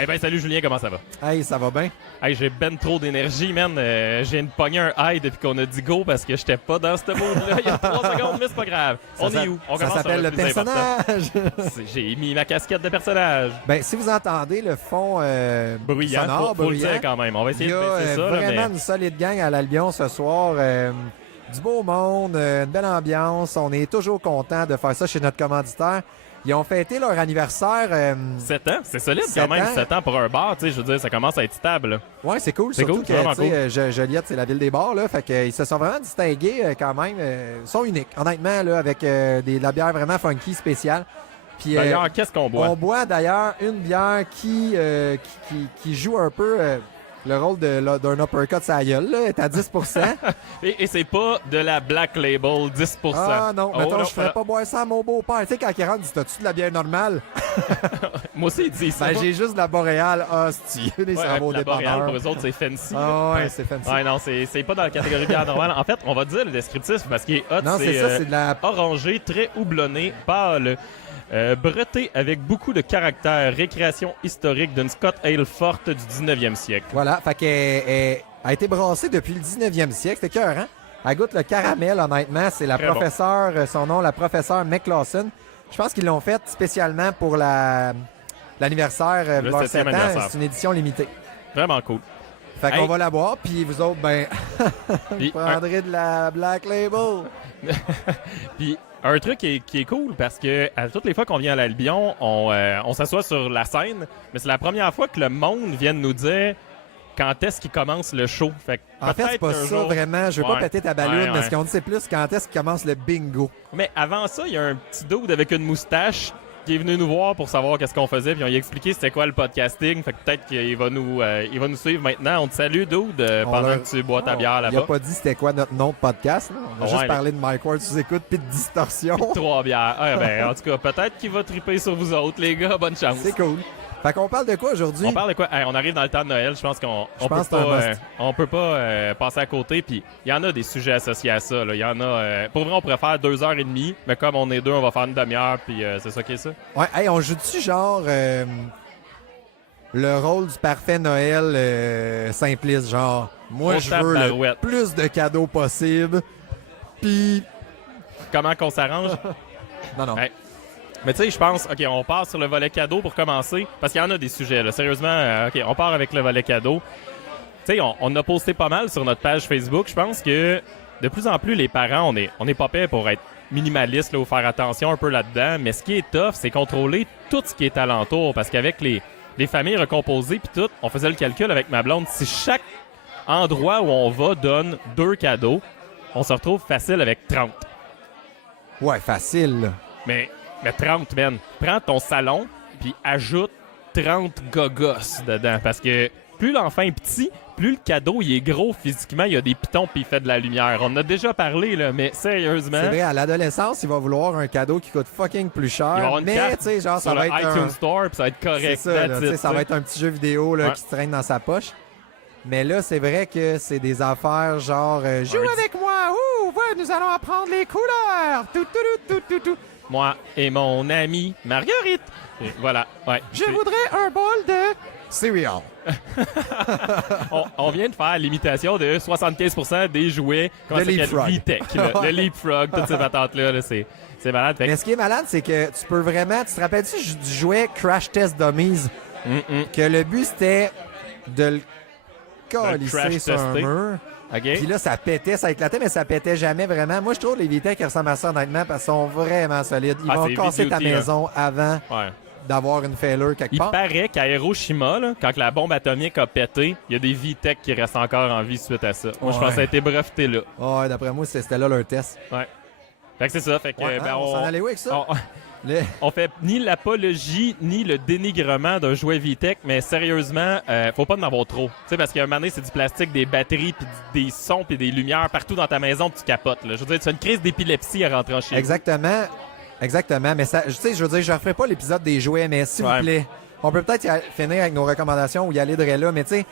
Eh ben salut Julien, comment ça va? Hey, ça va bien? Hey, j'ai ben trop d'énergie, man. J'ai une pognée un high depuis qu'on a dit go parce que j'étais pas dans ce mood-là il y a 3 secondes, mais c'est pas grave. On est où? On Ça commence s'appelle sur le plus important. personnage. J'ai mis ma casquette de personnage. Ben, si vous entendez le fond Bruyant, sonore, faut le bruyant, dire quand même. On va il essayer y de a baisser ça. Là, vraiment mais... une solide gang à l'Albion ce soir. Du beau monde, une belle ambiance. On est toujours content de faire ça chez notre commanditaire. Ils ont fêté leur anniversaire. 7 ans, c'est solide 7 quand même. ans. 7 ans pour un bar, tu sais, je veux dire, ça commence à être stable. Là. Ouais, c'est cool. C'est Surtout cool, que, vraiment tu sais, Joliette, c'est la ville des bars, là. Fait qu'ils se sont vraiment distingués quand même. Ils sont uniques, honnêtement, là, avec de la bière vraiment funky, spéciale. Puis, D'ailleurs, qu'est-ce qu'on boit? on boit d'ailleurs une bière qui joue un peu le rôle d'un uppercut sa gueule, là, est à 10%. Et c'est pas de la Black Label 10%. Ah non, Oh, mettons, non, je ferais pas boire ça à mon beau-père. Tu sais, quand il rentre, il dit, t'as-tu de la bière normale? Moi aussi, il dit ça. Ben, j'ai juste de la boréale. Hostie. Des Ouais, cerveaux la Boréale, dépanneurs. pour eux autres, c'est fancy. Ah ouais, c'est fancy. Ouais, non, c'est pas dans la catégorie bière normale. En fait, on va dire le descriptif parce qu'il est hot. Non, c'est ça, c'est de la... Orangé, très houblonné, pâle. Breté avec beaucoup de caractère, récréation historique d'une Scott Ale forte du 19e siècle. Voilà, fait qu'elle a été brassée depuis le 19e siècle. C'était cœur, hein? Elle goûte le caramel, honnêtement. C'est la Très professeure, son nom, la professeure McLawson. Je pense qu'ils l'ont faite spécialement pour l'anniversaire de Le leur 7e 7 ans. anniversaire. C'est une édition limitée. Vraiment cool. Fait qu'on Hey. va la boire, puis vous autres, ben, Puis, vous prendrez de la Black Label. Puis un truc qui est cool parce que à toutes les fois qu'on vient à l'Albion, on s'assoit sur la scène, mais c'est la première fois que le monde vient de nous dire quand est-ce qu'il commence le show. Fait que En fait, c'est peut-être pas un ça jour- vraiment. Je veux Ouais. pas péter ta balloune, Ouais, mais ouais. ce qu'on dit, c'est plus quand est-ce qu'il commence le bingo. Mais avant ça, il y a un petit dude avec une moustache qui est venu nous voir pour savoir qu'est-ce qu'on faisait, puis on lui a expliqué c'était quoi le podcasting. Fait que peut-être qu'il va nous suivre maintenant. On te salue, dude, pendant leur- que tu bois ta Non, bière Il a là-bas. pas dit c'était quoi notre nom de podcast. Là. On a Ouais, juste les- parlé de Mike Ward sous-écoute puis de distorsion. 3 bières. Ah, ben, en tout cas, peut-être qu'il va triper sur vous autres, les gars. Bonne chance. C'est cool. Fait qu'on parle de quoi aujourd'hui? On parle de quoi? Hey, on arrive dans le temps de Noël. Je pense qu'on Je on pense peut que c'est un pas, must. on peut pas passer à côté. Puis il y en a des sujets associés à ça. Là. Il y en a. Pour vrai, on pourrait faire 2h30, mais comme on est deux, on va faire une demi-heure. Puis c'est ça qui est ça. Ouais, hey, on joue-tu genre le rôle du parfait Noël simpliste, genre moi On je tape veux le barouette. plus de cadeaux possible. Puis Comment qu'on s'arrange? non non. Hey. Mais tu sais, je pense, OK, on part sur le volet cadeau pour commencer, parce qu'il y en a des sujets, là. Sérieusement, OK, on part avec le volet cadeau. Tu sais, on a posté pas mal sur notre page Facebook. Je pense que de plus en plus, les parents, on est pas prêts pour être minimaliste là, ou faire attention un peu là-dedans. Mais ce qui est tough, c'est contrôler tout ce qui est alentour, parce qu'avec les familles recomposées puis tout, on faisait le calcul avec ma blonde. Si chaque endroit où on va donne 2 cadeaux, on se retrouve facile avec 30. Ouais, facile. Là. Mais 30, man. Prends ton salon, puis ajoute 30 gogos dedans. Parce que plus l'enfant est petit, plus le cadeau il est gros physiquement. Il y a des pitons, puis il fait de la lumière. On en a déjà parlé, là, mais sérieusement, C'est vrai, à l'adolescence, il va vouloir un cadeau qui coûte fucking plus cher. il va y avoir une mais carte tu sais, genre, ça sur va le être iTunes un. Store, puis ça va être C'est correct. ça, là, That's tu sais, it, ça va être un petit jeu vidéo là, Ouais. qui se traîne dans sa poche. Mais là, c'est vrai que c'est des affaires genre joue Un avec moi, ouh, ouais, nous allons apprendre les couleurs. Tout, tout, tout, tout, tout. Moi et mon ami Marguerite. Et voilà, ouais. Je voudrais un bol de cereal. On vient de faire l'imitation de 75% des jouets. Comment Le ça s'appelle? Leapfrog. VTech, là. Le Leapfrog, toutes ces patentes-là, là, c'est malade. Fait que- Mais ce qui est malade, c'est que tu peux vraiment. Tu te rappelles-tu du jouet Crash Test Dummies? Que le but c'était de le calisser crash sur un tester. mur. OK. Puis là, ça pétait, ça éclatait, mais ça pétait jamais vraiment. Moi, je trouve les VTech qui ressemblent à ça, honnêtement, parce qu'ils sont vraiment solides. Ils Ah, vont c'est casser ta heavy duty, là. maison avant Ouais. d'avoir une failure quelque Il part. paraît qu'à Hiroshima, là, quand la bombe atomique a pété, il y a des VTech qui restent encore en vie suite à ça. Moi, je Ouais. pense que ça a été breveté là. Ouais, d'après moi, c'était là leur test. Ouais. Fait que c'est ça. Fait que, Ouais, ben, hein, on s'en allait où avec ça? on fait ni l'apologie, ni le dénigrement d'un jouet VTech, mais sérieusement, faut pas en avoir trop. Tu sais, parce qu'à un moment donné, c'est du plastique, des batteries, puis des sons, puis des lumières partout dans ta maison, puis tu capotes. Là. Je veux dire, tu as une crise d'épilepsie à rentrer en chez Exactement. Exactement. Mais ça, tu sais, je veux dire, je ne referai pas l'épisode des jouets, mais s'il Ouais. vous plaît, on peut peut-être finir avec nos recommandations ou y aller de là. Mais tu sais,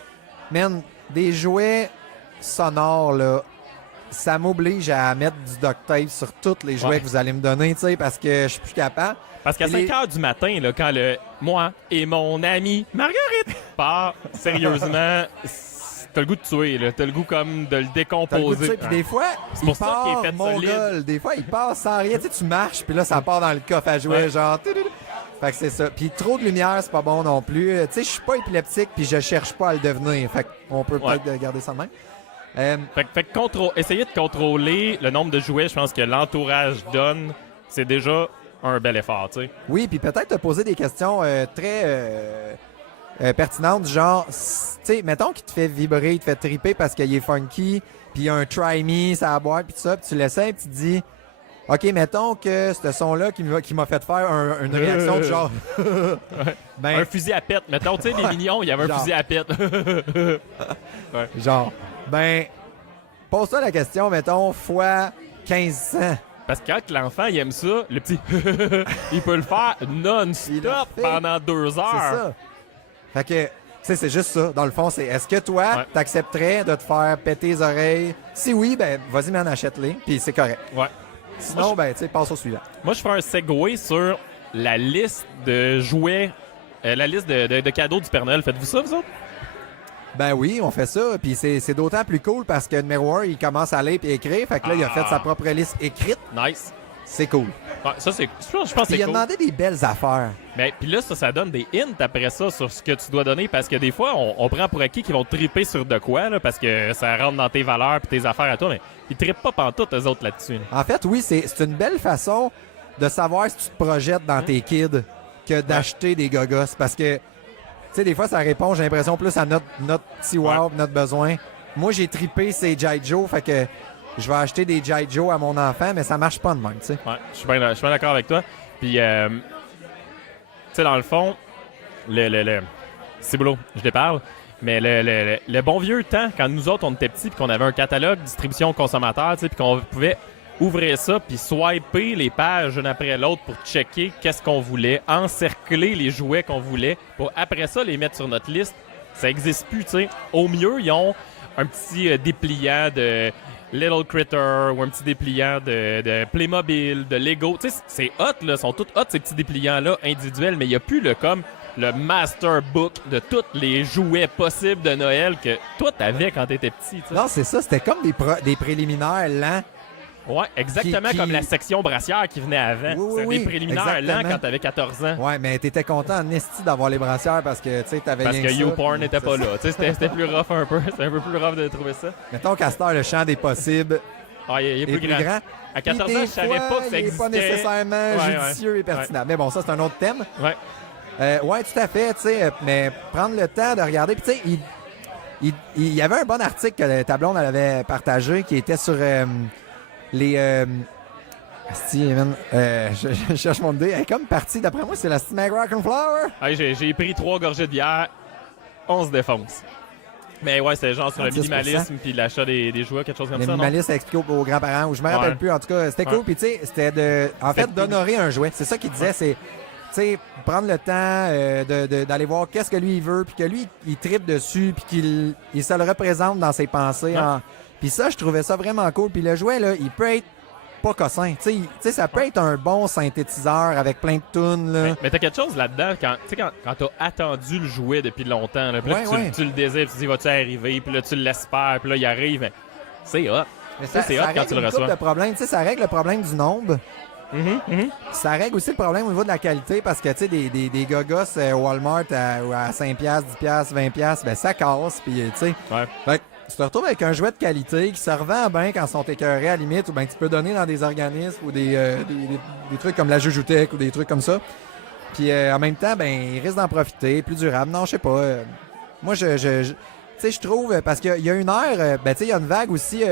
man, des jouets sonores, là, ça m'oblige à mettre du duct tape sur tous les jouets que vous allez me donner, tu sais, parce que je suis plus capable. Parce qu'à 5 heures du matin, là, quand moi et mon ami Marguerite part, sérieusement, t'as le goût de tuer, là. T'as le goût comme de le décomposer. Puis des fois, c'est pour ça qu'il est fait mongol. Des fois, il part sans rien. Tu sais, tu marches, puis là, ça part dans le coffre à jouer, genre... Fait que c'est ça. Puis trop de lumière, c'est pas bon non plus. Tu sais, je suis pas épileptique, puis je cherche pas à le devenir. Fait qu'on peut peut-être garder ça de même. Fait que essayer de contrôler le nombre de jouets, je pense que l'entourage donne, c'est déjà un bel effort, tu sais. Oui, puis peut-être te poser des questions très pertinentes, genre, tu sais, mettons qu'il te fait vibrer, il te fait triper parce qu'il est funky, puis il y a un try me, ça a boire, puis tout ça, puis tu l'essayes, puis tu te dis, OK, mettons que ce son-là qui m'a fait faire une réaction de genre... ben, un fusil à pète. Mettons, tu sais, les mignons, il y avait un fusil à pète. Genre, ben, pose-toi la question, mettons, fois 1500. Parce que quand l'enfant, il aime ça, le petit... il peut le faire non-stop pendant 2 heures. C'est ça. Fait que, tu sais, c'est juste ça. Dans le fond, c'est est-ce que toi, t'accepterais de te faire péter les oreilles? Si oui, ben, vas-y, man, achète-les, puis c'est correct. Ouais. Sinon, ben, tu sais, passe au suivant. Moi, je ferai un segue sur la liste de jouets, la liste de cadeaux du Père Noël. Faites-vous ça, vous autres? Ben oui, on fait ça. Puis c'est d'autant plus cool parce que numéro 1, il commence à lire et écrire. Fait que là, il a fait sa propre liste écrite. Nice. C'est cool. Ouais, ça, je pense que c'est cool. Il a demandé des belles affaires. Mais puis là, ça donne des hints après ça sur ce que tu dois donner parce que des fois, on prend pour acquis qu'ils vont triper sur de quoi, là, parce que ça rentre dans tes valeurs et tes affaires à toi, mais ils trippent pas pantoute, eux autres, là-dessus. En fait, oui, c'est une belle façon de savoir si tu te projettes dans tes kids que d'acheter des gogos. Parce que, tu sais, des fois, ça répond, j'ai l'impression, plus à notre petit wow, notre besoin. Moi, j'ai trippé ces G.I. Joe, fait que je vais acheter des G.I. Joe à mon enfant, mais ça marche pas de même, tu sais. Ouais, je suis bien d'accord avec toi. Puis, tu sais, dans le fond, c'est boulot, je déparle, mais le bon vieux temps, quand nous autres, on était petits, puis qu'on avait un catalogue distribution consommateur, tu sais, puis qu'on pouvait ouvrir ça, puis swiper les pages une après l'autre pour checker qu'est-ce qu'on voulait, encercler les jouets qu'on voulait, pour après ça, les mettre sur notre liste. Ça n'existe plus, tu sais. Au mieux, ils ont un petit dépliant de Little Critter ou un petit dépliant de Playmobil, de Lego. Tu sais, c'est hot, là. Ils sont tous hot, ces petits dépliants-là, individuels, mais il n'y a plus le master book de tous les jouets possibles de Noël que toi, t'avais quand t'étais petit. T'sais. Non, c'est ça. C'était comme des préliminaires lents. Ouais, exactement comme la section brassière qui venait avant. Oui, c'est des préliminaires lents quand t'avais 14 ans. Ouais, mais t'étais content en esti d'avoir les brassières parce que, tu sais, t'avais parce rien que ça. YouPorn n'était pas là. Tu sais, c'était plus rough un peu. C'était un peu plus rough de trouver ça. Mettons qu'à cette heure, le champ des possibles il est plus grand. À 14 ans, je savais pas que ça existait. Il n'est pas nécessairement judicieux et pertinent. Ouais. Mais bon, ça, c'est un autre thème. Ouais. Ouais, tout à fait, tu sais, mais prendre le temps de regarder. Puis, tu sais, il y avait un bon article que ta blonde avait partagé qui était sur les... je cherche mon idée. Elle est comme partie, d'après moi, c'est la Smack Rock and Flower. J'ai pris 3 gorgées de bière, on se défonce. Mais ouais, c'était genre sur le minimalisme puis l'achat des jouets, quelque chose comme ça, non? Le minimalisme expliqué aux grands-parents, ou je me rappelle plus, en tout cas, c'était cool. Puis tu sais, c'était d'honorer un jouet. C'est ça qu'il disait, c'est... Tu sais, prendre le temps d'aller voir qu'est-ce que lui il veut, puis que lui, il tripe dessus, puis qu'il se le représente dans ses pensées. Puis ça, je trouvais ça vraiment cool. Puis le jouet, là, il peut être pas cossin. Tu sais, ça peut être un bon synthétiseur avec plein de tunes. Là. Mais t'as quelque chose là-dedans, quand t'as attendu le jouet depuis longtemps, là, puis là, tu le désires, tu te dis, vas-tu arriver, puis là, tu l'espères, puis là, il arrive. Mais c'est hot. Mais c'est hot quand tu le reçois. Ça règle le problème du nombre. Ça règle aussi le problème au niveau de la qualité parce que tu sais des gogos Walmart à 5$, 10$, 20$, ben ça casse puis tu sais. Fait que tu te retrouves avec un jouet de qualité qui se revend bien quand ils sont écœurés à la limite ou ben tu peux donner dans des organismes ou des trucs comme la Jujutech ou des trucs comme ça. Puis en même temps ben ils risquent d'en profiter, plus durable. Non, je sais pas. Moi tu sais je trouve parce qu'il y a une heure ben tu sais il y a une vague aussi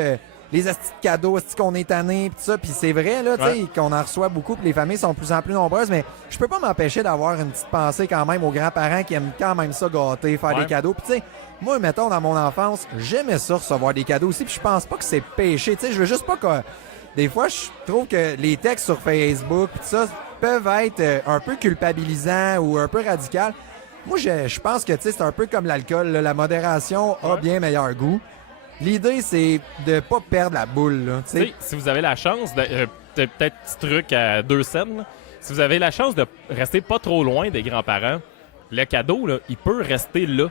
les astis de cadeaux, astis qu'on est tanné, pis ça, puis c'est vrai, là, tu sais, qu'on en reçoit beaucoup, puis les familles sont de plus en plus nombreuses, mais je peux pas m'empêcher d'avoir une petite pensée quand même aux grands-parents qui aiment quand même ça gâter, faire des cadeaux, puis tu sais, moi, mettons, dans mon enfance, j'aimais ça recevoir des cadeaux aussi, puis je pense pas que c'est péché, tu sais, je veux juste pas que... Des fois, je trouve que les textes sur Facebook, pis ça, peuvent être un peu culpabilisants ou un peu radicaux. Moi, je pense que, tu sais, c'est un peu comme l'alcool, là, la modération a bien meilleur goût. L'idée, c'est de pas perdre la boule, là. Tu sais, si vous avez la chance, peut-être petit truc à 2 cents, là. Si vous avez la chance de rester pas trop loin des grands-parents, le cadeau, là, il peut rester là.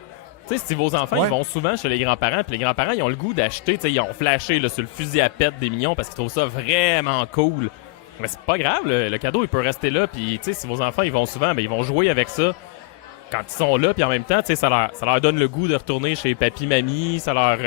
Tu sais, si vos enfants ils vont souvent chez les grands-parents, puis les grands-parents ils ont le goût d'acheter, tu sais, ils ont flashé là, sur le fusil à pète des mignons parce qu'ils trouvent ça vraiment cool. Mais c'est pas grave, le cadeau il peut rester là, puis tu sais, si vos enfants ils vont souvent, ben, ils vont jouer avec ça quand ils sont là, puis en même temps, tu sais, ça leur donne le goût de retourner chez papy, mamie, ça leur...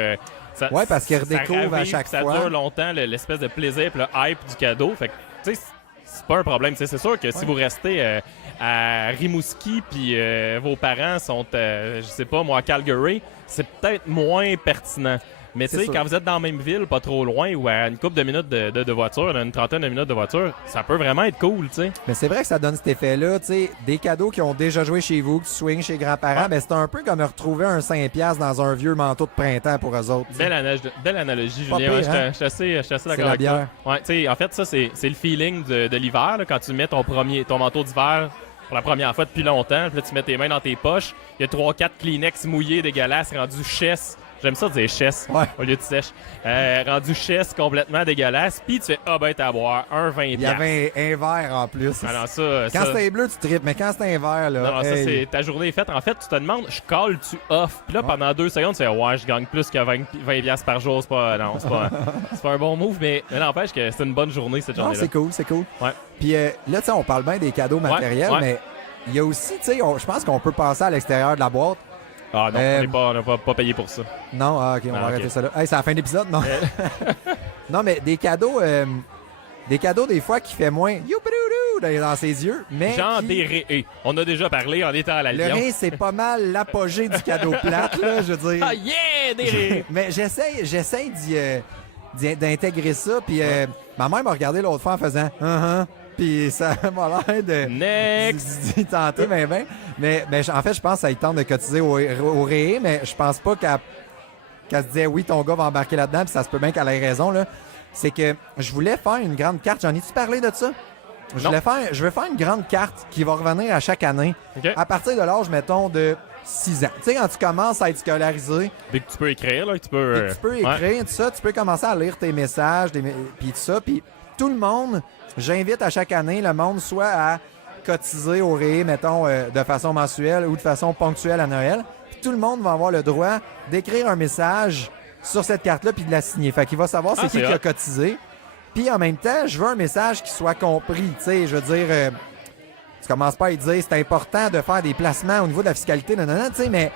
parce qu'ils redécouvrent à chaque fois. Ça dure longtemps, l'espèce de plaisir, puis le hype du cadeau. Fait que, tu sais, c'est pas un problème. T'sais, c'est sûr que si vous restez à Rimouski puis vos parents sont, je sais pas moi, à Calgary, c'est peut-être moins pertinent. Mais tu sais, quand vous êtes dans la même ville, pas trop loin, ou à une couple de minutes de voiture, une trentaine de minutes de voiture, ça peut vraiment être cool, tu sais. Mais c'est vrai que ça donne cet effet-là, tu sais, des cadeaux qui ont déjà joué chez vous, que tu swings chez grands-parents, ben c'est un peu comme retrouver un 5$ dans un vieux manteau de printemps pour eux autres. Belle analogie, pas Julien. Pire, hein? Je suis assez d'accord avec toi. Ouais, tu sais, en fait, ça, c'est le feeling de l'hiver, là, quand tu mets ton manteau d'hiver pour la première fois depuis longtemps, puis là, tu mets tes mains dans tes poches, il y a 3-4 Kleenex mouillés, dégueulasses, rendus chess. J'aime ça dire chess au lieu de sèche. Rendu chess complètement dégueulasse. Puis tu fais, ben t'as à boire, un 20$. Il y avait un verre en plus. Alors quand c'était bleu, tu tripes, mais quand c'était un verre, là. Non, ça, c'est ta journée est faite. En fait, tu te demandes, je call-tu off? Puis là, pendant 2 secondes, tu fais, je gagne plus que 20$ par jour. C'est pas un bon move, mais n'empêche que c'est une bonne journée cette journée-là. C'est cool. Ouais. Puis là, tu sais, on parle bien des cadeaux matériels, mais il y a aussi, tu sais, je pense qu'on peut passer à l'extérieur de la boîte. Ah non, on n'a pas payé pour ça. Non, OK, on va arrêter ça là. Hey, c'est la fin de l'épisode, non? Non, mais des cadeaux, des fois, qui fait moins youpidoudou dans ses yeux. Mais genre des raies. On a déjà parlé en étant à la Lyon. Le ré, c'est pas mal l'apogée du cadeau plate, là, je veux dire. Ah yeah, des raies! Mais j'essaie d'intégrer ça, puis ma mère m'a regardé l'autre fois en faisant puis ça m'a l'air de... Next! d'y tenter, mais en fait, je pense que ça y tente de cotiser au ré, mais je pense pas qu'elle se disait, oui, ton gars va embarquer là-dedans, puis ça se peut bien qu'elle ait raison, là. C'est que je voulais faire une grande carte. J'en ai-tu parlé de ça? Je veux faire une grande carte qui va revenir à chaque année. Okay. À partir de l'âge, mettons, de 6 ans. Tu sais, quand tu commences à être scolarisé... Dès que tu peux écrire, là, tu peux écrire, tout ça, tu peux commencer à lire tes messages, puis tout ça, puis tout le monde... J'invite à chaque année le monde soit à cotiser au ré, mettons, de façon mensuelle ou de façon ponctuelle à Noël. Puis tout le monde va avoir le droit d'écrire un message sur cette carte-là puis de la signer. Fait qu'il va savoir c'est qui a cotisé. Puis en même temps, je veux un message qui soit compris. Tu sais, je veux dire, tu commences pas à dire c'est important de faire des placements au niveau de la fiscalité, tu sais, mais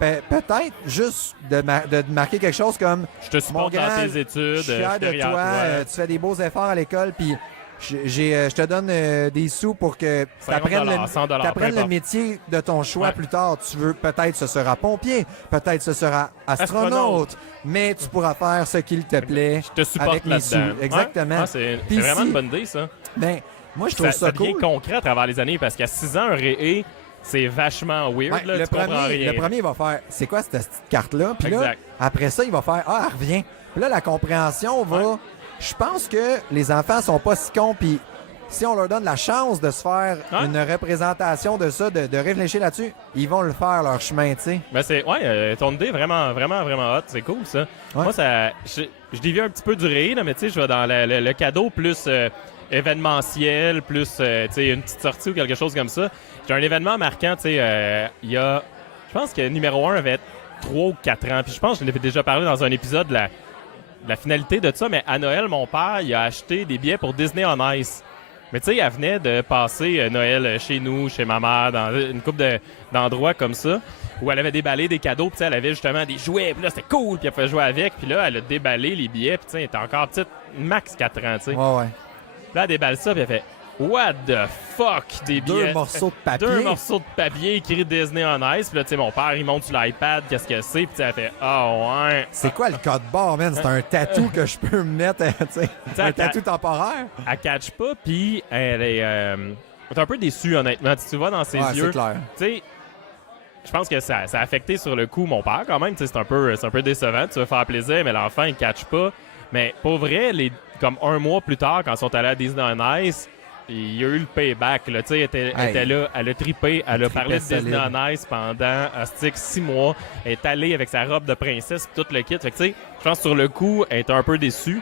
peut-être juste de marquer quelque chose comme je te supporte dans tes études, je suis fier de toi, tu fais des beaux efforts à l'école, puis je te donne des sous pour que tu apprennes le métier de ton choix plus tard. Tu veux, peut-être ce sera pompier, peut-être ce sera astronaute, mais tu pourras faire ce qu'il te plaît. Je te supporte avec mes sous. Exactement. C'est vraiment une bonne idée, ça. Ben, moi, je trouve ça cool. Ça devient concret à travers les années parce qu'à 6 ans, un ré, c'est vachement weird. Là, le premier, il va faire c'est quoi cette petite carte-là? Puis là, après ça, il va faire elle revient. Puis là, la compréhension va. Je pense que les enfants sont pas si cons, puis si on leur donne la chance de se faire une représentation de ça, de réfléchir là-dessus, ils vont le faire leur chemin, tu sais. Ben c'est ton idée vraiment hot, c'est cool ça. Moi je dévie un petit peu du ré, là, mais tu sais je vais dans le cadeau plus événementiel, plus tu sais une petite sortie ou quelque chose comme ça. J'ai un événement marquant, tu sais il y a je pense que numéro 1 avait 3 ou 4 ans, puis je pense que je l'avais déjà parlé dans un épisode de la finalité de ça, mais à Noël, mon père, il a acheté des billets pour Disney on Ice. Mais tu sais, elle venait de passer Noël chez nous, chez ma mère, dans une couple d'endroits comme ça, où elle avait déballé des cadeaux, puis elle avait justement des jouets, puis là, c'était cool, puis elle pouvait jouer avec, puis là, elle a déballé les billets, puis tu sais, elle était encore petite, max 4 ans, tu sais. Ouais. Puis là, elle déballe ça, puis elle fait « What the fuck? » Des billets. 2 morceaux de papier. 2 morceaux de papier écrits Disney on Ice. Puis là, tu sais, mon père, il monte sur l'iPad, qu'est-ce que c'est? Puis elle fait « ouais. » C'est quoi le code barre, man? C'est un tatou que je peux me mettre, tu sais, un tatou temporaire? Elle catch pas, puis elle est un peu déçue, honnêtement. Tu vois dans ses yeux. C'est clair. Tu sais, je pense que ça a affecté sur le coup mon père quand même. Tu sais, c'est un peu décevant. Tu veux faire plaisir, mais l'enfant, il catch pas. Mais pour vrai, comme un mois plus tard, quand ils sont allés à Disney on Ice, il y a eu le payback. Là. Elle était là, elle a trippé, elle a parlé de Disney on Ice pendant 6 mois. Elle est allée avec sa robe de princesse et tout le kit. Fait que, je pense que sur le coup, elle était un peu déçue.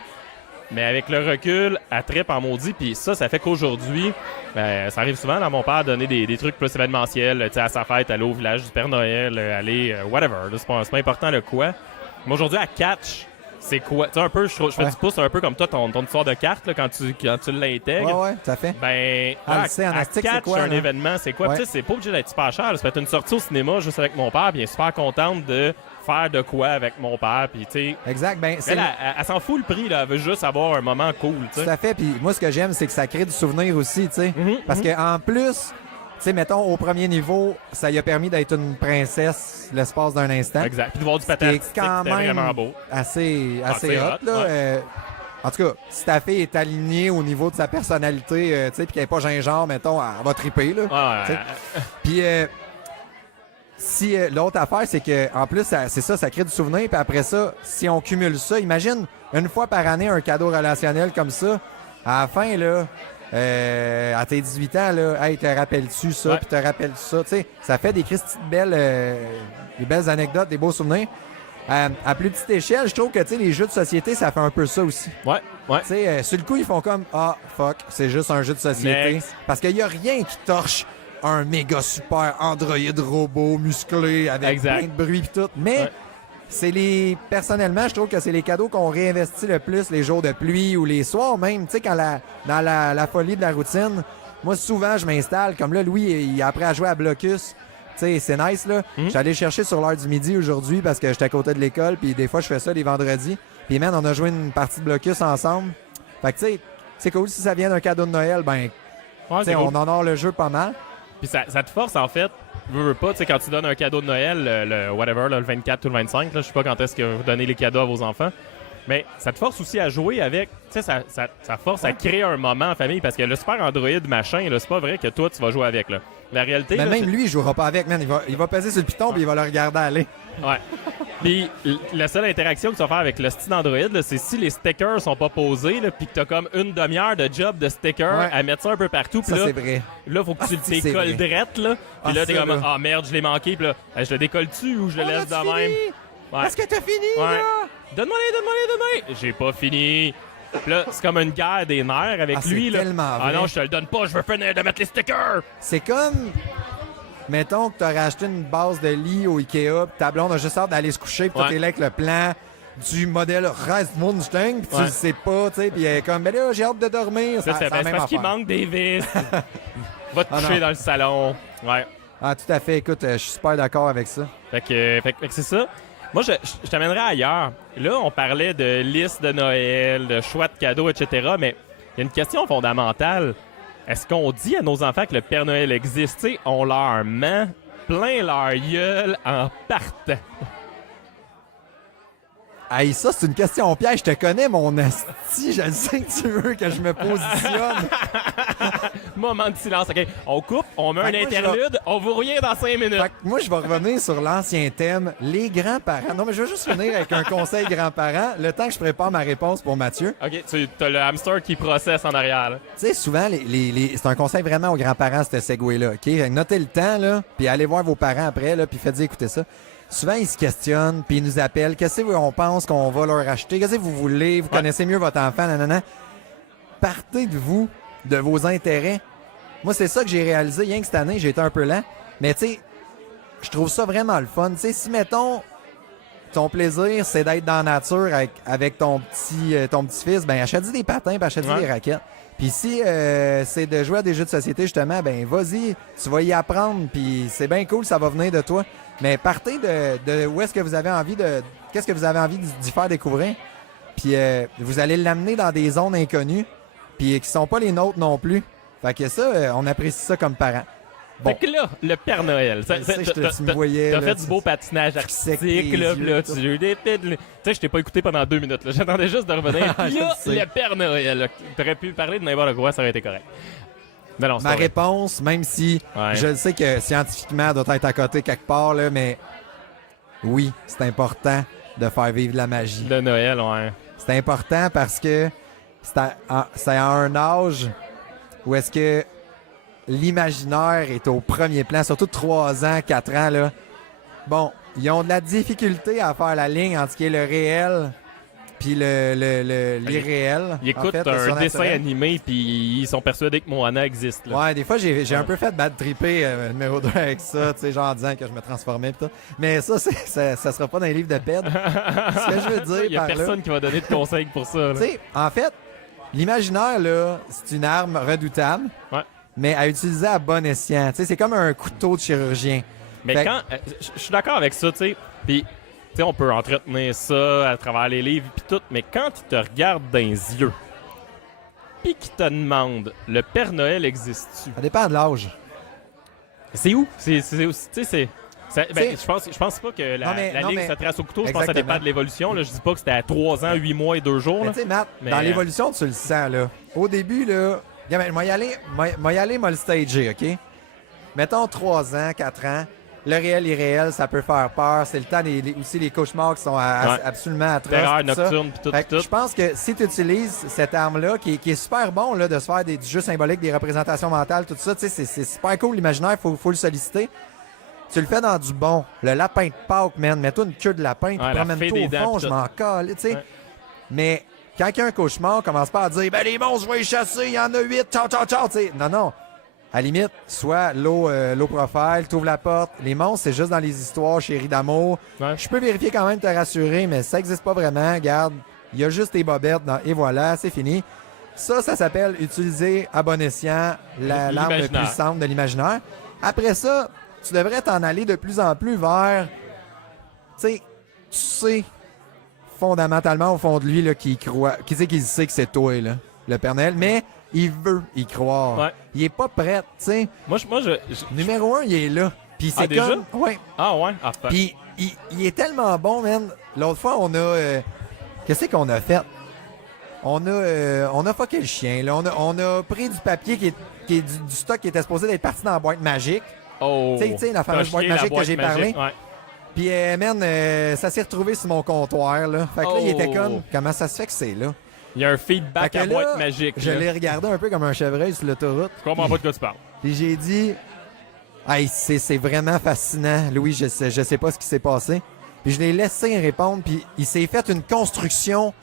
Mais avec le recul, elle trippe en maudit. Puis ça fait qu'aujourd'hui, ça arrive souvent à mon père de donner des trucs plus événementiels. À sa fête, aller au village du Père Noël, aller whatever. C'est pas important le quoi. Mais aujourd'hui, elle catch. C'est quoi? Tu sais, un peu, je fais du pouce un peu comme toi, ton histoire de carte, là, quand tu l'intègres. Ouais, tout à fait. Ben, c'est quoi, un événement, c'est quoi? Tu sais, c'est pas obligé d'être super cher. Ça peut être une sortie au cinéma juste avec mon père, puis elle est super contente de faire de quoi avec mon père, puis tu sais. Exact. Ben, elle s'en fout le prix, là. Elle veut juste avoir un moment cool, tu sais. Tout à fait. Puis moi, ce que j'aime, c'est que ça crée du souvenir aussi, tu sais. Parce qu'en plus, tu sais, mettons, au premier niveau, ça lui a permis d'être une princesse l'espace d'un instant. Exact. Puis de voir du patin artistique, c'était vraiment beau. Assez hot, là. Ouais. En tout cas, si ta fille est alignée au niveau de sa personnalité, tu sais, puis qu'elle n'est pas gingembre, mettons, elle va triper, là. Ouais. Puis si l'autre affaire, c'est que en plus, ça crée du souvenir. Puis après ça, si on cumule ça, imagine une fois par année un cadeau relationnel comme ça. À la fin, là, à tes 18 ans, là, hey, te rappelles-tu ça, puis te rappelles-tu ça, tu sais, ça fait des des belles anecdotes, des beaux souvenirs. À plus petite échelle, je trouve que, tu sais, les jeux de société, ça fait un peu ça aussi. Ouais. Tu sais, sur le coup, ils font comme, fuck, c'est juste un jeu de société. Next. Parce qu'il y a rien qui torche un méga super Android robot musclé avec plein de bruit pis tout. Mais personnellement, je trouve que c'est les cadeaux qu'on réinvestit le plus les jours de pluie ou les soirs même. Tu sais, quand dans la folie de la routine, moi, souvent, je m'installe. Comme là, Louis, il après à jouer à Blocus. Tu sais, c'est nice, là. J'allais allé chercher sur l'heure du midi aujourd'hui parce que j'étais à côté de l'école. Puis des fois, je fais ça les vendredis. Puis, man, on a joué une partie de Blocus ensemble. Fait que, tu sais, c'est cool si ça vient d'un cadeau de Noël. Ben, on honore le jeu pas mal. Puis ça te force, en fait, veux pas, tu sais, quand tu donnes un cadeau de Noël, le 24 ou le 25, là, je sais pas quand est-ce que vous donnez les cadeaux à vos enfants, mais ça te force aussi à jouer avec, tu sais, ça force à créer un moment en famille, parce que le Super Android machin, là, c'est pas vrai que toi, tu vas jouer avec, là. La réalité... Mais même lui, il jouera pas avec, man. Il va peser sur le piton puis il va le regarder aller. Ouais. Puis la seule interaction que tu vas faire avec le style Android, là, c'est si les stickers sont pas posés, puis que t'as comme une demi-heure de job de stickers à mettre ça un peu partout. Ça, c'est vrai. Là, faut que tu le décolles drette, là. Puis là, t'es comme, merde, je l'ai manqué. Puis là, je le décolle-tu ou je le laisse de même? Ouais. Est-ce que t'as fini, là? Donne-moi-les. J'ai pas fini. Puis là, c'est comme une guerre des nerfs avec lui, là. Vrai. Non, je te le donne pas, je veux finir de mettre les stickers. C'est comme... Mettons que tu as acheté une base de lit au Ikea, puis ta blonde a juste hâte d'aller se coucher, puis toi, t'es là avec le plan du modèle Mustang, puis tu le sais pas, tu sais, puis elle est comme, mais là, j'ai hâte de dormir. C'est parce qu'il manque des vis. Va te coucher dans le salon. Ouais. Ah, tout à fait. Écoute, je suis super d'accord avec ça. Fait que c'est ça. Moi, je t'amènerais ailleurs. Là, on parlait de liste de Noël, de choix de cadeaux, etc., mais il y a une question fondamentale. Est-ce qu'on dit à nos enfants que le Père Noël existe? T'sais, on leur ment plein leur gueule en partant. Hey, ça, c'est une question piège. Je te connais, mon asti. Je le sais que tu veux que je me positionne. Moment de silence. OK, on coupe, on met un interlude, on vous revient dans 5 minutes. Fait que moi, je vais revenir sur l'ancien thème, les grands-parents. Non, mais je vais juste finir avec un conseil grands-parents, le temps que je prépare ma réponse pour Mathieu. OK, tu as le hamster qui processe en arrière. Tu sais, souvent, c'est un conseil vraiment aux grands-parents, ce segway-là. OK? Notez le temps, là, puis allez voir vos parents après, là, puis faites-y écouter ça. Souvent, ils se questionnent, puis ils nous appellent. Qu'est-ce qu'on pense qu'on va leur acheter? Qu'est-ce que vous voulez? Vous connaissez mieux votre enfant, nanana. Partez de vous, de vos intérêts. Moi, c'est ça que j'ai réalisé. Rien que cette année, j'ai été un peu lent. Mais tu sais, je trouve ça vraiment le fun. Tu sais, si, mettons, ton plaisir, c'est d'être dans la nature avec ton petit-fils, ben achète-y des patins, puis achète-y des raquettes. Puis si c'est de jouer à des jeux de société, justement, ben vas-y, tu vas y apprendre, puis c'est bien cool, ça va venir de toi. Mais partez de où est-ce que vous avez envie qu'est-ce que vous avez envie d'y faire découvrir. Puis vous allez l'amener dans des zones inconnues, puis qui sont pas les nôtres non plus. Fait que ça, on apprécie ça comme parents. Bon. Fait que là, le Père Noël, t'as fait du beau patinage artistique, là, tu sais, je t'ai pas écouté pendant 2 minutes, là. J'attendais juste de revenir. Puis là, le Père Noël, là, t'aurais pu parler de n'importe quoi, ça aurait été correct. Non, ma réponse, même si je sais que scientifiquement, elle doit être à côté quelque part, là, mais oui, c'est important de faire vivre la magie. De Noël, ouais. C'est important parce que c'est à un âge où est-ce que l'imaginaire est au premier plan, surtout 3 ans, 4 ans, là. Bon, ils ont de la difficulté à faire la ligne entre ce qui est le réel puis l'irréel. Ils écoutent un dessin animé puis ils sont persuadés que Moana existe. Là. Ouais, des fois, j'ai un peu fait bad tripper numéro 2 avec ça, tu sais, genre en disant que je me transformais pis tout. Mais ça, ça sera pas dans les livres de PED. Ce que je veux dire, il y a personne qui va donner de conseils pour ça. Tu sais, en fait, l'imaginaire, là, c'est une arme redoutable, mais à utiliser à bon escient. Tu sais, c'est comme un couteau de chirurgien. Mais quand... je suis d'accord avec ça, tu sais, puis... Tu sais, on peut entretenir ça à travers les livres puis tout, mais quand il te regarde dans les yeux puis qu'il te demande « Le Père Noël existe-tu? » Ça dépend de l'âge. C'est où? Je pense pas que la ligne se trace au couteau. Je pense que ça dépend de l'évolution. Là. Je dis pas que c'était à 3 ans, 8 mois et 2 jours. Tu sais, Matt, dans l'évolution, tu le sens. Là. Au début, là, moi y aller, moi le stager, OK? Mettons 3 ans, 4 ans. Le réel, irréel, ça peut faire peur. C'est le temps aussi les cauchemars qui sont absolument atroces. Terreur nocturne puis tout. Je pense que si tu utilises cette arme-là, qui est super bon là, de se faire du jeu symbolique, des représentations mentales, tout ça, c'est super cool l'imaginaire, faut le solliciter. Tu le fais dans du bon. Le lapin de Pâques, man, mets-toi une queue de lapin, puis promène-toi au fond, je m'en colle, tu sais. Ouais. Mais quand il y a un cauchemar, commence pas à dire « Ben les monstres, je vais les chasser, il y en a 8, ciao, ciao, ciao », tu sais. Non. À la limite, soit low profile, t'ouvres la porte. Les monstres, c'est juste dans les histoires, chérie d'amour. Ouais. Je peux vérifier quand même, te rassurer, mais ça n'existe pas vraiment. Regarde, il y a juste tes bobettes et voilà, c'est fini. Ça s'appelle utiliser à bon escient l'arme puissante de l'imaginaire. Après ça, tu devrais t'en aller de plus en plus vers... Tu sais fondamentalement au fond de lui là, qu'il croit, qu'il sait que c'est toi, là, le Père Noël, mais... Il veut y croire. Ouais. Il est pas prêt, tu sais. Moi, Numéro 1, il est là. Puis c'est déjà? Ouais. Ah ouais? Ah, puis il est tellement bon, man. L'autre fois, on a... Qu'est-ce qu'on a fait? On a fucké le chien, là. On a pris du papier qui est du stock qui était supposé d'être parti dans la boîte magique. Oh! Tu sais, la fameuse boîte magique que j'ai parlé. Ouais. Puis, man, ça s'est retrouvé sur mon comptoir, là. Fait que là, il était comme... Comment ça se fait que c'est là? Il y a un feedback à boîte magique. Je l'ai regardé un peu comme un chevreuil sur l'autoroute. Je comprends pas de quoi tu parles. Puis j'ai dit, hey, c'est vraiment fascinant, Louis, je sais pas ce qui s'est passé. Puis je l'ai laissé répondre, puis il s'est fait une construction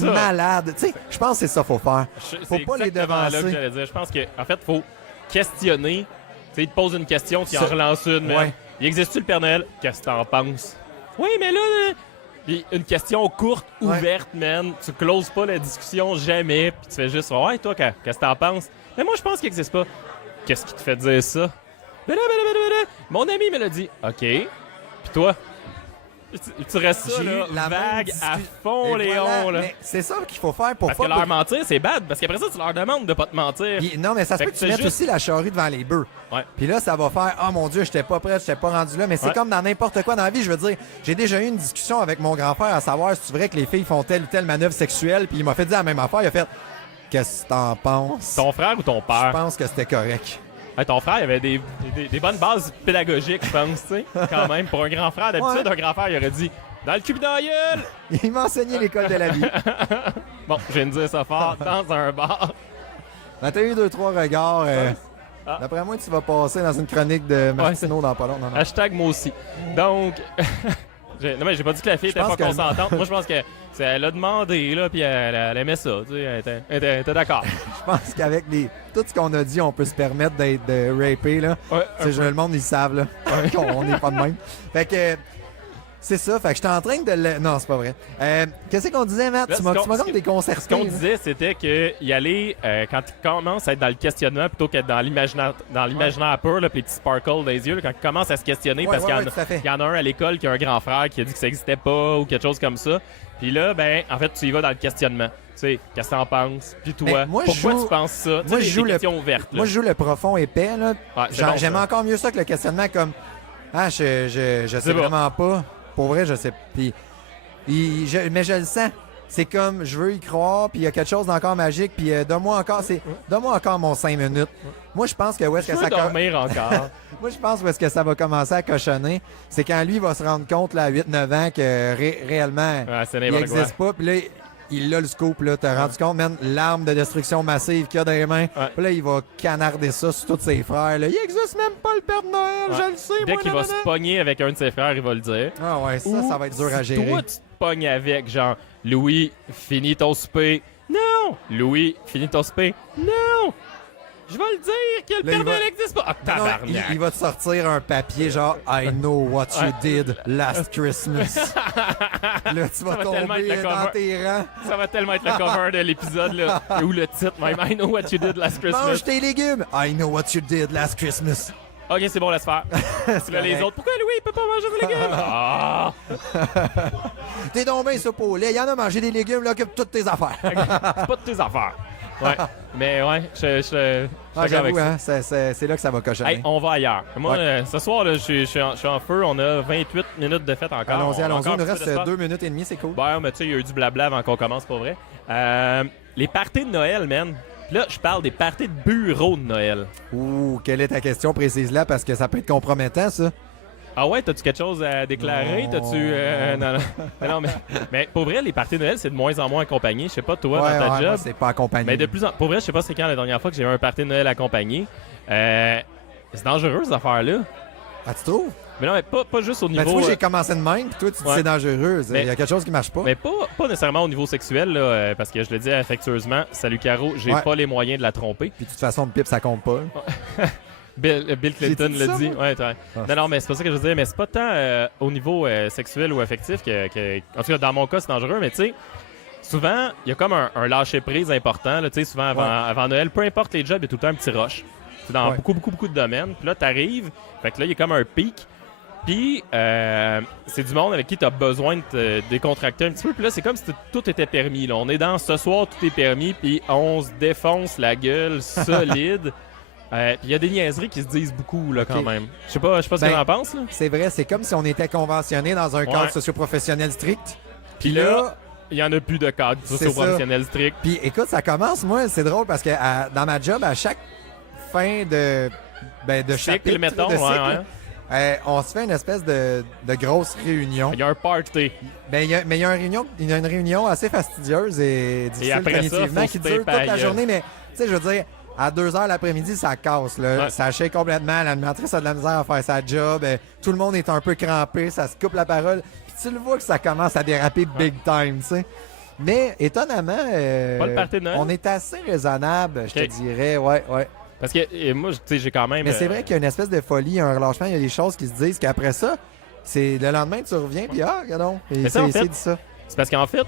malade. Tu sais, je pense que c'est ça qu'il faut faire. Faut pas les devancer. Là que j'allais dire. Je pense qu'en fait, il faut questionner. Tu sais, il te pose une question, tu en relances une. Ouais. Il existe-tu le Père Noël? Qu'est-ce que t'en penses? Oui, mais là... Puis une question courte, ouverte, man. Tu closes pas la discussion jamais. Puis tu fais juste, ouais, toi, qu'est-ce que t'en penses? Mais moi, je pense qu'il n'existe pas. Qu'est-ce qui te fait dire ça? Mon ami me l'a dit. OK. Puis toi? Tu restes ça, là, vague à fond, Léon. Là. C'est ça qu'il faut faire pour parce que leur mentir, c'est bad. Parce qu'après ça, tu leur demandes de pas te mentir. Puis, non, mais ça se peut que tu mettes aussi la charrue devant les bœufs. Ouais. Puis là, ça va faire « Ah, mon Dieu, j'étais pas prêt, j'étais pas rendu là. » Mais c'est comme dans n'importe quoi dans la vie. Je veux dire, j'ai déjà eu une discussion avec mon grand-père à savoir si c'est vrai que les filles font telle ou telle manœuvre sexuelle. Puis il m'a fait dire la même affaire. Il a fait « Qu'est-ce que t'en penses? » Ton frère ou ton père? Je pense que c'était correct. Hey, ton frère, il avait des bonnes bases pédagogiques, je pense, tu sais, quand même. Pour un grand frère, d'habitude, un grand frère, il aurait dit « Dans le cul dans la gueule! » Il m'a enseigné l'école de la vie. Bon, je viens de dire ça fort, dans un bar. Ben, t'as eu 2-3 regards. D'après moi, tu vas passer dans une chronique de Martineau dans pas long. Non. Hashtag moi aussi. Donc... Non, mais j'ai pas dit que la fille était pas consentante. Moi, je pense qu'elle a demandé, là, puis elle aimait ça. Tu sais, elle était d'accord. Je pense qu'avec tout ce qu'on a dit, on peut se permettre d'être rapé, là. Ouais, le monde, ils savent, là. On n'est pas de même. Fait que... C'est ça, fait que j'étais en train de... Non, c'est pas vrai. Qu'est-ce qu'on disait, Matt? Là, tu m'as comme déconcerté. Ce qu'on disait, c'était qu'il allait, quand il commence à être dans le questionnement plutôt qu'être dans l'imaginaire pur, là, puis les petits sparkles dans les yeux, là, quand il commence à se questionner, parce qu'il y en a un à l'école qui a un grand frère qui a dit que ça n'existait pas ou quelque chose comme ça. Puis là, ben, en fait, tu y vas dans le questionnement. Tu sais, qu'est-ce que t'en penses? Puis toi, pourquoi tu penses ça? Moi, je joue des questions ouvertes. Moi, je joue le profond épais, là. Ouais, j'aime encore mieux ça que le questionnement comme « Ah, je sais vraiment pas. » Pour vrai, je sais. Puis, mais je le sens. C'est comme, je veux y croire, puis il y a quelque chose d'encore magique, puis donne-moi encore mon 5 minutes. Moi, je pense que où est-ce que ça dormir encore. Moi, je pense où est-ce que ça va commencer à cochonner. C'est quand lui va se rendre compte, là, à 8-9 ans, que réellement, il n'existe pas. Puis là, il a le scoop, là. T'as rendu compte, man, l'arme de destruction massive qu'il a dans les mains. Ouais. Puis là, il va canarder ça sur tous ses frères. Là. Il existe même pas le Père Noël, je le sais, Dès moi, qu'il va se pogner avec un de ses frères, il va le dire. Ah ouais, ça va être dur à gérer. Toi, tu te pognes avec, genre, Louis, finis ton souper. Non! Louis, finis ton souper. Non! Je vais le dire que le Père Noël n'existe pas. Ah, Non, tabarnak! il va te sortir un papier genre I know what you did last Christmas. Là, tu vas tomber dans tes rangs. Ça va tellement être le cover de l'épisode, là, ou le titre même. I know what you did last Christmas. Mange tes légumes. I know what you did last Christmas. Ok, c'est bon, laisse faire. Puis là, les autres, pourquoi Louis, il peut pas manger des légumes? Ah! T'es donc bien ça pour lait. Il y en a mangé des légumes, là, occupe toutes tes affaires. C'est pas de tes affaires. Ouais. Mais ouais, je j'avoue, hein, c'est là que ça va cochonner. Hey, on va ailleurs. Moi, Ouais. ce soir, là, je suis en feu. On a 28 minutes de fête encore. Allons-y. On a Il encore nous un petit reste peu d'espace. 2 minutes et demie, c'est cool. Ben, mais tu sais, il y a eu du blabla avant qu'on commence, pour vrai. Les parties de Noël, man. Puis là, je parle des parties de bureau de Noël. Ouh, quelle est ta question précise là? Parce que ça peut être compromettant, ça. Ah ouais, t'as-tu quelque chose à déclarer? Non. T'as-tu... non, mais pour vrai, les parties de Noël, c'est de moins en moins accompagné. Je sais pas, toi, Ouais, dans ta ouais, job. moi, c'est pas accompagné. Mais de plus en... Pour vrai, je sais pas c'est quand la dernière fois que j'ai eu un party de Noël accompagné. C'est dangereux, cette affaire-là. Ah, tu trouves? Mais non, mais pas juste au niveau... Ben, tu vois, j'ai commencé de même, puis toi, tu dis ouais. c'est dangereux. Il Mais- y a quelque chose qui marche pas. Mais pas nécessairement au niveau sexuel, là, parce que je le dis affectueusement. Salut, Caro, j'ai Ouais. pas les moyens de la tromper. Puis de toute façon, le pipe, ça compte pas. Bill Clinton J'ai dit l'a ça, dit. moi? Ouais, t'as- Ah. Non, mais c'est pas ça que je veux dire. Mais c'est pas tant au niveau sexuel ou affectif que... En tout cas, dans mon cas, c'est dangereux. Mais tu sais, souvent, il y a comme un lâcher-prise important. Là, tu sais, souvent, avant Noël, peu importe les jobs, il y a tout le temps un petit rush. C'est dans Ouais. beaucoup de domaines. Puis là, t'arrives. Fait que là, il y a comme un pic. Puis, c'est du monde avec qui tu as besoin de te décontracter un petit peu. Puis là, c'est comme si tout était permis. Là. On est dans ce soir, tout est permis. Puis, on se défonce la gueule solide. Puis, il y a des niaiseries qui se disent beaucoup, là, quand Ok. même. Je sais pas ce que Ben, t'en penses, là. C'est vrai, c'est comme si on était conventionné dans un cadre Ouais. socio-professionnel strict. Puis là, il y en a plus de cadre C'est socio-professionnel strict. Puis écoute, ça commence, moi, c'est drôle parce que dans ma job, à chaque fin de Cycle, chapitre, mettons, de ouais, cycle, ouais. on se fait une espèce de grosse réunion. Il y a un party. Mais il y a une réunion assez fastidieuse et difficile après ça, cognitivement faut qui se dure toute taper à la gueule. journée. Mais tu sais, je veux dire, à 2h l'après-midi, ça casse. Là. Ouais. Ça shake complètement. L'animatrice a de la misère à faire sa job. Tout le monde est un peu crampé. Ça se coupe la parole. Puis tu le vois que ça commence à déraper big time, tu sais. Mais étonnamment, Pas le party de Noël? on est assez raisonnable, je Ok. te dirais. Ouais. Parce que moi, tu sais, j'ai quand même... Mais c'est vrai qu'il y a une espèce de folie, un relâchement. Il y a des choses qui se disent qu'après ça, c'est le lendemain, tu reviens, puis regardons. Et Mais ça, en fait, dit ça. C'est parce qu'en fait,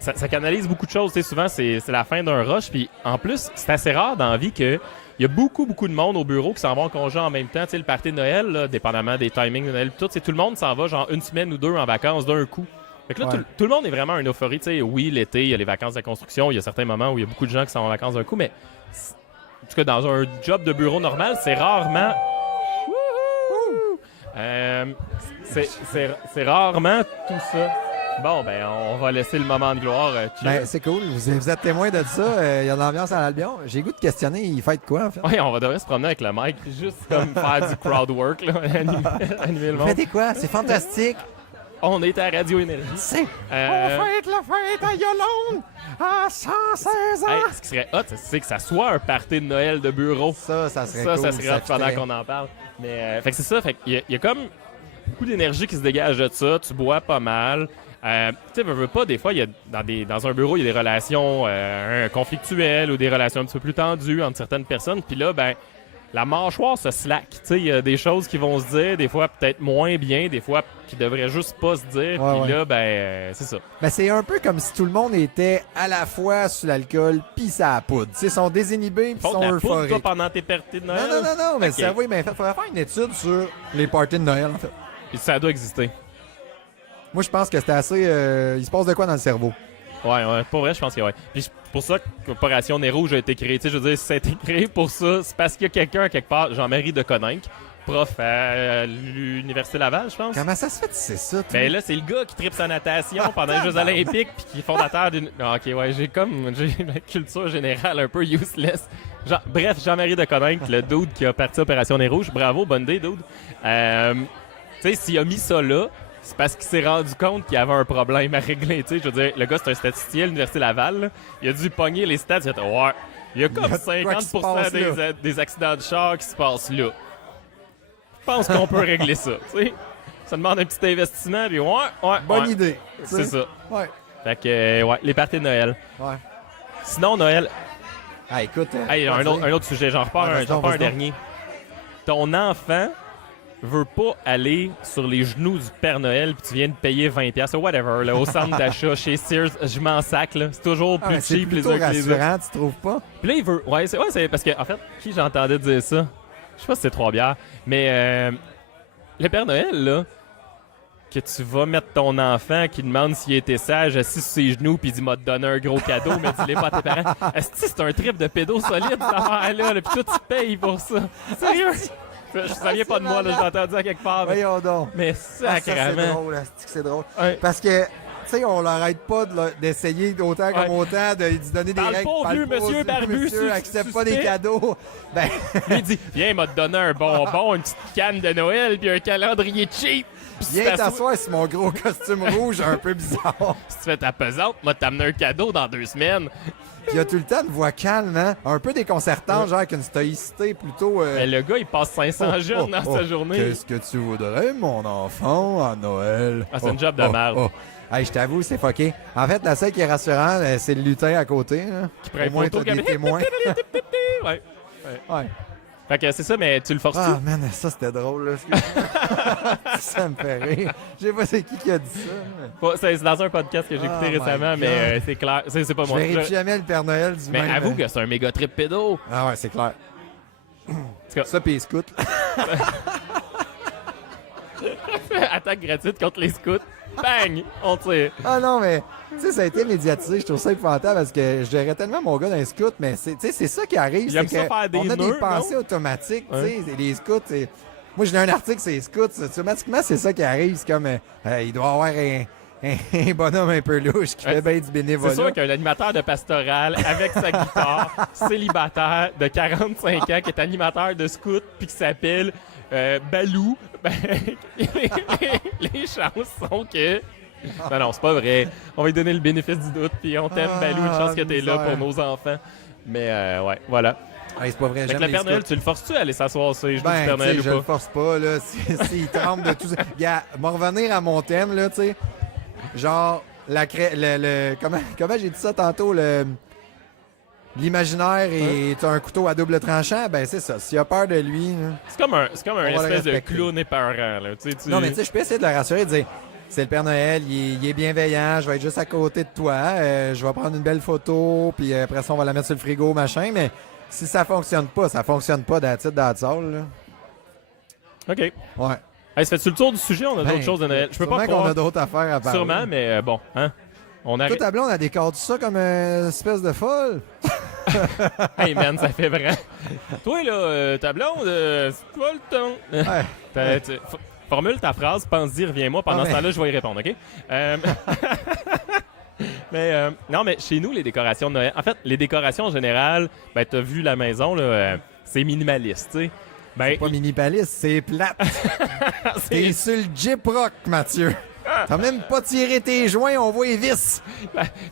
ça canalise beaucoup de choses. Tu sais, souvent, c'est la fin d'un rush. Puis en plus, c'est assez rare dans la vie que il y a beaucoup de monde au bureau qui s'en va en congé en même temps. Tu sais, le party de Noël, là, dépendamment des timings de Noël, tout le monde s'en va genre une semaine ou deux en vacances d'un coup. Fait que là, Ouais. tout le monde est vraiment en euphorie. Tu sais, oui, l'été, il y a les vacances de construction. Il y a certains moments où il y a beaucoup de gens qui sont en vacances d'un coup. Mais en tout cas, dans un job de bureau normal, c'est rarement... Wouhou! C'est rarement tout ça. Bon, ben, on va laisser le moment de gloire. Chill. Ben, c'est cool. Vous êtes témoin de ça. Il y a de l'ambiance à l'Albion. J'ai goût de questionner. Il fait quoi, en fait? Ouais, on devrait se promener avec le mic, juste comme faire du crowd work, là, animer le Vous monde. faites quoi? C'est fantastique. On est à Radio Énergie. C'est... Euh, On fête la fête à Yolande à 116 ans. hey, ce qui serait hot, c'est que ça soit un party de Noël de bureau. Ça serait Ça, cool. ça serait hot pendant fitterait. qu'on en parle. Mais, fait que c'est ça, fait qu'il y a comme beaucoup d'énergie qui se dégage de ça. Tu bois pas mal. Tu sais, veux pas, des fois, il y a dans un bureau, il y a des relations conflictuelles ou des relations un petit peu plus tendues entre certaines personnes. Puis là, ben, la mâchoire se slack. Tu sais, il y a des choses qui vont se dire, des fois peut-être moins bien, des fois qui devraient juste pas se dire. Ouais, Puis ouais. là, ben, c'est ça. Ben, c'est un peu comme si tout le monde était à la fois sous l'alcool puis ça poudre. Tu sais, ils sont désinhibés puis Faut sont de la poudre, toi, euphoriques. pendant tes parties de Noël. Non, mais Ok. ça, oui, mais il faudrait faire une étude sur les parties de Noël, en fait. Puis ça doit exister. Moi, je pense que c'était assez... il se passe de quoi dans le cerveau? Ouais, pour vrai, je pense que ouais. Puis c'est pour ça que Corporation Nez Rouge a été créée. Tu sais, je veux dire, si ça a été créé pour ça, c'est parce qu'il y a quelqu'un, quelque part, Jean-Marie de Coninck, prof à l'Université Laval, je pense. Comment ça se fait que c'est ça, toi? Ben là, c'est le gars qui tripe sa natation pendant les Jeux Olympiques puis qui est fondateur d'une... Ah, ok, ouais, j'ai une culture générale un peu useless. Bref, Jean-Marie de Coninck, le dude qui a parti Opération Nez Rouge. Bravo, bonne idée, dude. Tu sais, s'il a mis ça là, C'est parce qu'il s'est rendu compte qu'il y avait un problème à régler. Tu sais, je veux dire, le gars, c'est un statisticien à l'Université Laval. Là. Il a dû pogner les stats. Il a dit, ouais, il y a comme 50% des accidents de char qui se passent là. Je pense qu'on peut régler ça. Tu sais, ça demande un petit investissement. Puis bonne idée. C'est ça. Ouais. Fait que, les parties de Noël. Ouais. Sinon, Noël. Ah, écoute. Un autre sujet. J'en repars un dernier. Ton enfant veut pas aller sur les genoux du Père Noël puis tu viens de payer 20$ ou whatever là, au centre d'achat chez Sears, je m'en sac là. C'est toujours plus cheap les uns que les autres. Tu trouves pas? Puis là il veut c'est parce que en fait, qui j'entendais dire ça? Je sais pas si c'est 3 bières, mais le Père Noël là que tu vas mettre ton enfant qui demande s'il a été sage assis sur ses genoux puis il dit m'a donné un gros cadeau mais dis-le pas à tes parents. Est-ce que c'est un trip de pédo solide cette affaire là, puis toi tu payes pour ça. Sérieux? Je savais pas de moi, là, je l'ai entendu à quelque part. Voyons donc. Mais sacrément. C'est drôle, c'est drôle. Ouais. Parce que, tu sais, on l'arrête pas d'essayer d'autant comme autant de lui donner des règles. Vieux monsieur barbu, monsieur accepte pas des cadeaux. Ben... Lui, il dit, viens, il m'a donné un bonbon, une petite canne de Noël, puis un calendrier cheap. Viens t'asseoir sur mon gros costume rouge un peu bizarre. Si tu fais ta pesante, moi t'amener un cadeau dans 2 semaines. Puis il a tout le temps une voix calme, hein? Un peu déconcertant, genre avec une stoïcité plutôt... Mais le gars, il passe 500 jeunes dans sa journée. Qu'est-ce que tu voudrais, mon enfant, à Noël? Ah, c'est une job de merde. Hey, je t'avoue, c'est fucké. En fait, la seule qui est rassurante, c'est le lutin à côté. Hein? Qui prend au moins, t'as des témoins. Ouais. Fait que c'est ça, mais tu le forces-tu? Ah, man, ça, c'était drôle, là. Ça me fait rire. Je sais pas c'est qui a dit ça. C'est dans un podcast que j'ai écouté récemment, mais c'est clair. C'est pas moi. Je vérifie jamais le Père Noël du mais même. Mais avoue que c'est un méga trip pédo. Ah ouais, c'est clair. Ça, pis les scouts. Attaque gratuite contre les scouts. Bang! On tire. Ah non, mais tu sais, ça a été médiatisé. Je trouve ça épouvantable parce que je dirais tellement mon gars dans les scouts, mais c'est ça qui arrive. Il aime ça faire des on a nœuds, des pensées automatiques. Tu sais, les scouts, moi, j'ai un article sur les scouts. Automatiquement, c'est ça qui arrive. C'est comme, il doit y avoir un bonhomme un peu louche qui fait bien du bénévolat. C'est sûr qu'un animateur de pastoral avec sa guitare, célibataire de 45 ans, qui est animateur de scout puis qui s'appelle Balou, ben, les chances sont que... Non, c'est pas vrai. On va lui donner le bénéfice du doute puis on t'aime, Balou, une chance que t'es là pour nos enfants. Mais ouais, voilà. Hey, c'est pas vrai, j'aime le Père Noël, tu le forces-tu à aller s'asseoir sur les genoux du Père Noël ou pas? Je le force pas, là. S'il tremble de tout ça. M'en revenir à mon thème, là, tu sais. Genre, comment j'ai dit ça tantôt, l'imaginaire est un couteau à double tranchant, ben c'est ça. S'il a peur de lui... Là, c'est comme un espèce de clown épeurant, là. Non, mais tu sais, je peux essayer de le rassurer, de dire... C'est le Père Noël, il est bienveillant, je vais être juste à côté de toi, je vais prendre une belle photo, puis après ça, on va la mettre sur le frigo, machin, mais si ça fonctionne pas, that's it, that's all, là. OK. Ouais. Hey, ça fait-tu le tour du sujet? On a d'autres choses de Noël. Je peux pas qu'on a d'autres affaires à parler. Sûrement, mais bon, hein? Toi, ta blonde, on a décoré ça comme une espèce de folle. Hey, man, ça fait vrai. Toi, là, ta blonde, c'est pas le temps. Ouais. Formule ta phrase, pense-y, reviens-moi. Pendant ce temps-là, je vais y répondre, OK? Non, mais chez nous, les décorations de Noël... En fait, les décorations en général, ben, t'as vu la maison, là, c'est minimaliste, tu sais. Ben, c'est pas minimaliste, c'est plate. T'es sur le Jeep Rock, Mathieu. T'as même pas tiré tes joints, on voit les vis.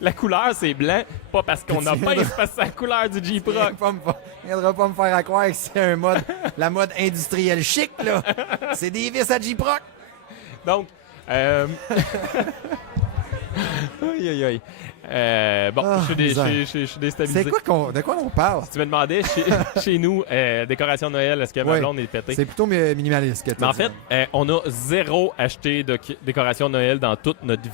La couleur, c'est blanc, pas parce qu'on a pas, c'est parce que c'est la couleur du Jeep Rock. Il viendra pas me faire à croire que c'est la mode industrielle chic, là. C'est des vis à Jeep Rock. Donc, aïe, aïe, aïe. Je suis déstabilisé. De quoi on parle? Si tu me demandais, chez nous, décoration de Noël, est-ce que ma blonde est pétée? C'est plutôt minimaliste que tu en fait, on a zéro acheté de décoration de Noël dans toute notre vie.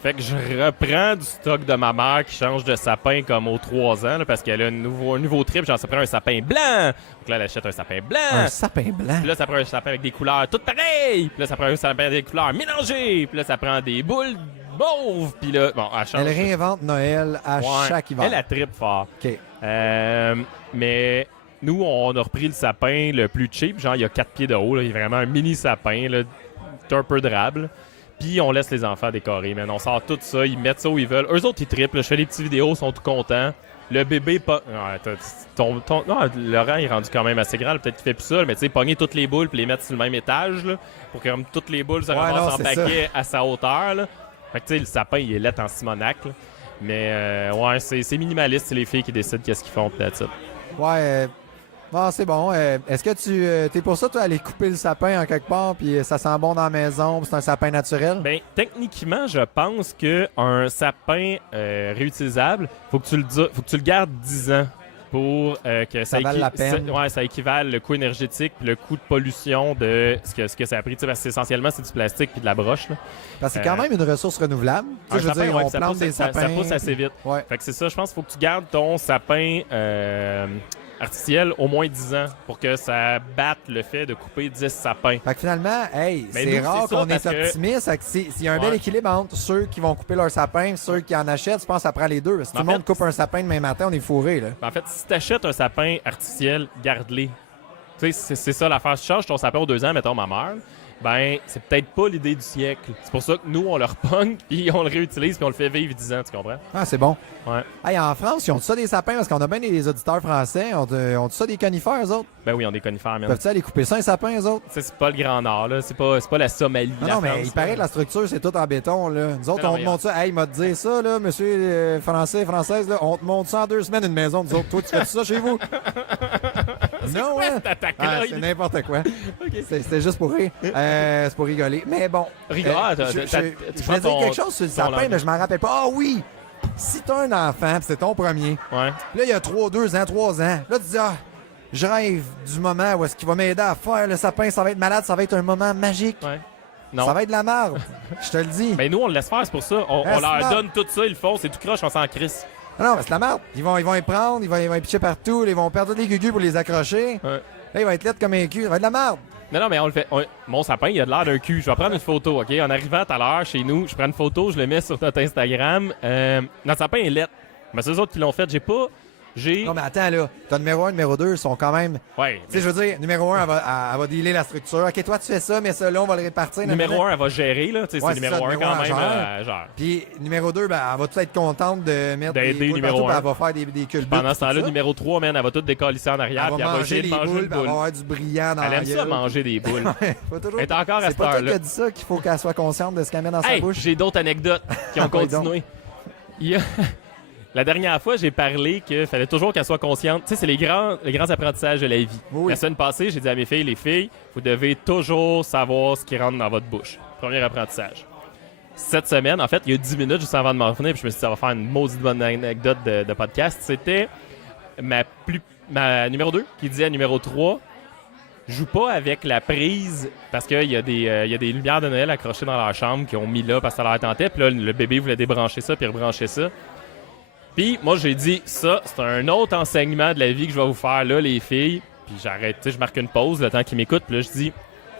Fait que je reprends du stock de ma mère qui change de sapin comme aux 3 ans, là, parce qu'elle a un nouveau trip, genre ça prend un sapin blanc. Donc là, elle achète un sapin blanc. Un sapin blanc? Puis là, ça prend un sapin avec des couleurs toutes pareilles. Puis là, ça prend un sapin avec des couleurs mélangées. Puis là, ça prend des boules mauves. Puis là, bon, elle change. Elle réinvente Noël à chaque hiver. Elle a trip fort. OK. Mais nous, on a repris le sapin le plus cheap. Genre, il y a 4 pieds de haut. Là. Il y a vraiment un mini sapin, là, un peu drable. Puis on laisse les enfants décorer, man. On sort tout ça, ils mettent ça où ils veulent. Eux autres, ils trippent. Je fais des petites vidéos, ils sont tout contents. Le bébé, pas. Non, Laurent, il est rendu quand même assez grand. Peut-être qu'il fait plus ça, mais tu sais, pogner toutes les boules puis les mettre sur le même étage, là, pour que comme, toutes les boules se ramassent en paquet à sa hauteur. Là. Fait que tu sais, le sapin, il est laid en Simonac. Là. Mais ouais, c'est minimaliste. C'est les filles qui décident qu'est-ce qu'ils font, peut-être ça. Ouais, bon, c'est bon. Est-ce que tu t'es pour ça, toi, aller couper le sapin en quelque part, puis ça sent bon dans la maison, puis c'est un sapin naturel? Ben, techniquement, je pense qu'un sapin réutilisable, faut que tu le gardes 10 ans pour que ça vale la peine. Ça équivale le coût énergétique puis le coût de pollution de ce que ça a pris. Parce que essentiellement, c'est du plastique puis de la broche. Là. Parce que c'est quand même une ressource renouvelable. Je veux dire, on plante des sapins. Ça pousse assez vite. Ouais. Fait que c'est ça, je pense qu'il faut que tu gardes ton sapin artificiel au moins 10 ans pour que ça batte le fait de couper 10 sapins. Fait que finalement, c'est rare qu'on est optimiste. S'il y a un bel équilibre entre ceux qui vont couper leur sapin et ceux qui en achètent, je pense que ça prend les deux. Si tout le monde coupe un sapin demain matin, on est fourré. Là. En fait, si tu achètes un sapin artificiel, garde-les. Tu sais, c'est ça l'affaire. Si tu changes ton sapin aux 2 ans, mettons ma mère, ben c'est peut-être pas l'idée du siècle. C'est pour ça que nous, on le repogne, puis on le réutilise, puis on le fait vivre 10 ans, tu comprends? Ah, c'est bon. Ouais. Hey, en France, ils ont ça des sapins, parce qu'on a bien des auditeurs français. Ont ça des conifères, eux autres? Ben oui, on a des conifères, même. Peuvent-ils aller couper ça, un sapin, eux autres? C'est pas le Grand Nord, là. C'est pas la Somalie. Non, mais il paraît que la structure, c'est tout en béton, là. Nous autres, on te montre ça. Hey, il m'a dit ça, là, monsieur française, là. On te montre ça en 2 semaines, une maison. Nous autres, toi, tu fais ça chez vous? Non, ouais. C'est n'importe quoi. Okay. C'était juste pour rire. C'est pour rigoler. Mais bon. Rigole, je voulais dire quelque chose sur le sapin, mais je m'en rappelle pas. Ah oui! Si t'as un enfant, pis c'est ton premier, ouais. Là, il y a 2 ans, 3 ans. Là, tu dis, je rêve du moment où est-ce qu'il va m'aider à faire le sapin. Ça va être malade, ça va être un moment magique. Ouais. Non. Ça va être de la merde. Je te le dis. Mais nous, on le laisse faire, c'est pour ça. On leur donne tout ça, ils le font, c'est tout croche, on s'en crisse. Non, mais c'est de la merde. Ils vont y prendre, ils vont y pitcher partout, ils vont perdre des gugus pour les accrocher. Ouais. Là, il va être laid comme un cul. Ça va être de la merde. Non, mais on le fait. Mon sapin, il a de l'air d'un cul. Je vais prendre une photo, OK? En arrivant tout à l'heure chez nous, je prends une photo, je le mets sur notre Instagram. Notre sapin est laid. Mais c'est eux autres qui l'ont fait. Non, mais attends, là. T'as numéro 1, numéro 2, ils sont quand même. Ouais. Tu sais, je veux dire, numéro 1, elle va dealer la structure. OK, toi, tu fais ça, mais ça, là, on va le répartir. Numéro 1, elle va gérer, là. Tu sais, c'est numéro 1 quand même. Genre. Puis, numéro 2, ben, elle va tout être contente de mettre des boules partout, puis elle va faire des culbutes. Pendant ce temps-là, numéro 3, man, elle va tout décalisser en arrière, puis elle va manger des boules. Elle va avoir du brillant dans la gueule. Elle aime ça, manger des boules. Elle est encore à cette heure-là. C'est pas toi qui as dit ça qu'il faut qu'elle soit consciente de ce qu'elle met dans sa bouche. J'ai d'autres anecdotes qui ont continué. La dernière fois, j'ai parlé qu'il fallait toujours qu'elle soit consciente. Tu sais, c'est les grands apprentissages de la vie. Oui. La semaine passée, j'ai dit à mes filles, les filles, vous devez toujours savoir ce qui rentre dans votre bouche. Premier apprentissage. Cette semaine, en fait, il y a 10 minutes juste avant de m'en finir, puis je me suis dit, ça va faire une maudite bonne anecdote de podcast. C'était ma numéro 2 qui disait à numéro 3, joue pas avec la prise parce qu'il y a des lumières de Noël accrochées dans leur chambre qu'ils ont mis là parce que ça leur tentait. Puis là, le bébé voulait débrancher ça puis rebrancher ça. Puis moi, j'ai dit, ça, c'est un autre enseignement de la vie que je vais vous faire là, les filles. Puis j'arrête, tu sais, je marque une pause le temps qu'ils m'écoutent. Puis là, je dis,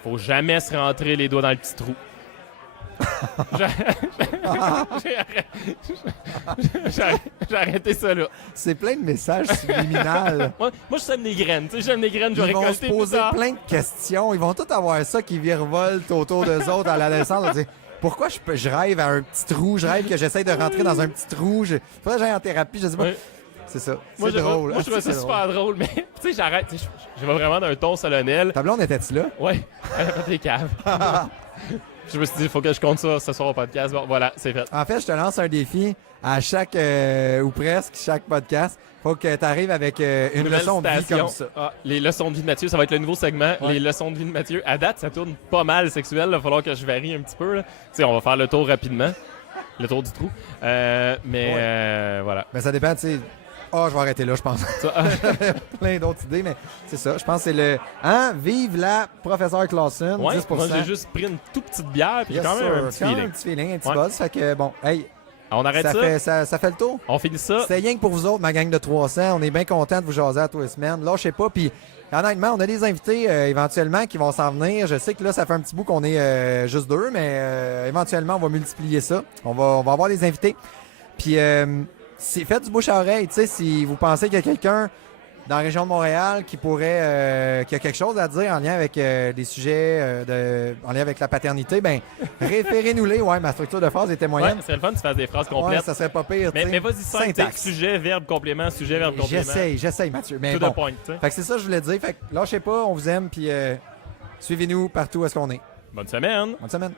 faut jamais se rentrer les doigts dans le petit trou. J'ai arrêté ça là. C'est plein de messages subliminales. moi, je sème des graines. Tu sais, j'aime des graines, je vais récolter. Ils vont se poser plein de questions. Ils vont tous avoir ça qui virevolte autour d'eux autres à l'adolescence. Pourquoi je rêve à un petit trou? Je rêve que j'essaie de rentrer dans un petit trou. Faudrait que j'aille en thérapie, je sais pas. Oui. C'est ça. C'est drôle. Moi, je trouve ça super drôle, mais tu sais, j'arrête. Je vais vraiment d'un ton solennel. Ta blonde était-tu là? Oui. Elle a fait des caves. Je me suis dit, il faut que je compte ça ce soir au podcast. Bon, voilà, c'est fait. En fait, je te lance un défi à chaque, ou presque, chaque podcast. Faut que tu arrives avec une leçon de vie comme ça. Ah, les leçons de vie de Mathieu, ça va être le nouveau segment. Ouais. Les leçons de vie de Mathieu. À date, ça tourne pas mal sexuel. Il va falloir que je varie un petit peu. Tu sais, on va faire le tour rapidement. Le tour du trou. Voilà. Mais ça dépend, tu sais. Je vais arrêter là, je pense. J'avais plein d'autres idées, mais c'est ça. Je pense que c'est le... Vive la professeure Clausen, 10%. Moi, j'ai juste pris une toute petite bière, puis quand même un petit feeling. Un petit feeling, un petit buzz. Fait que, bon, hey... On arrête ça? Ça fait le tour? On finit ça? C'était rien que pour vous autres, ma gang de 300. On est bien contents de vous jaser à tous les semaines. Là, je sais pas, puis honnêtement, on a des invités éventuellement qui vont s'en venir. Je sais que là, ça fait un petit bout qu'on est juste 2, mais éventuellement, on va multiplier ça. On va avoir des invités. Puis... faites du bouche à oreille, tu sais, si vous pensez qu'il y a quelqu'un dans la région de Montréal qui pourrait, qui a quelque chose à dire en lien avec des sujets en lien avec la paternité, ben référez-nous-les. Ouais, ma structure de phrase était moyenne. Ouais, c'est le fun que tu fasses des phrases complètes. Ouais, ça serait pas pire. Mais vas-y, syntaxe. Sujet, verbe, complément, sujet, verbe, complément. J'essaye, Mathieu. Mais tout bon. de point, t'sais. Fait que c'est ça que je voulais dire. Fait que lâchez pas, on vous aime, puis suivez-nous partout où est-ce qu'on est. Bonne semaine. Bonne semaine.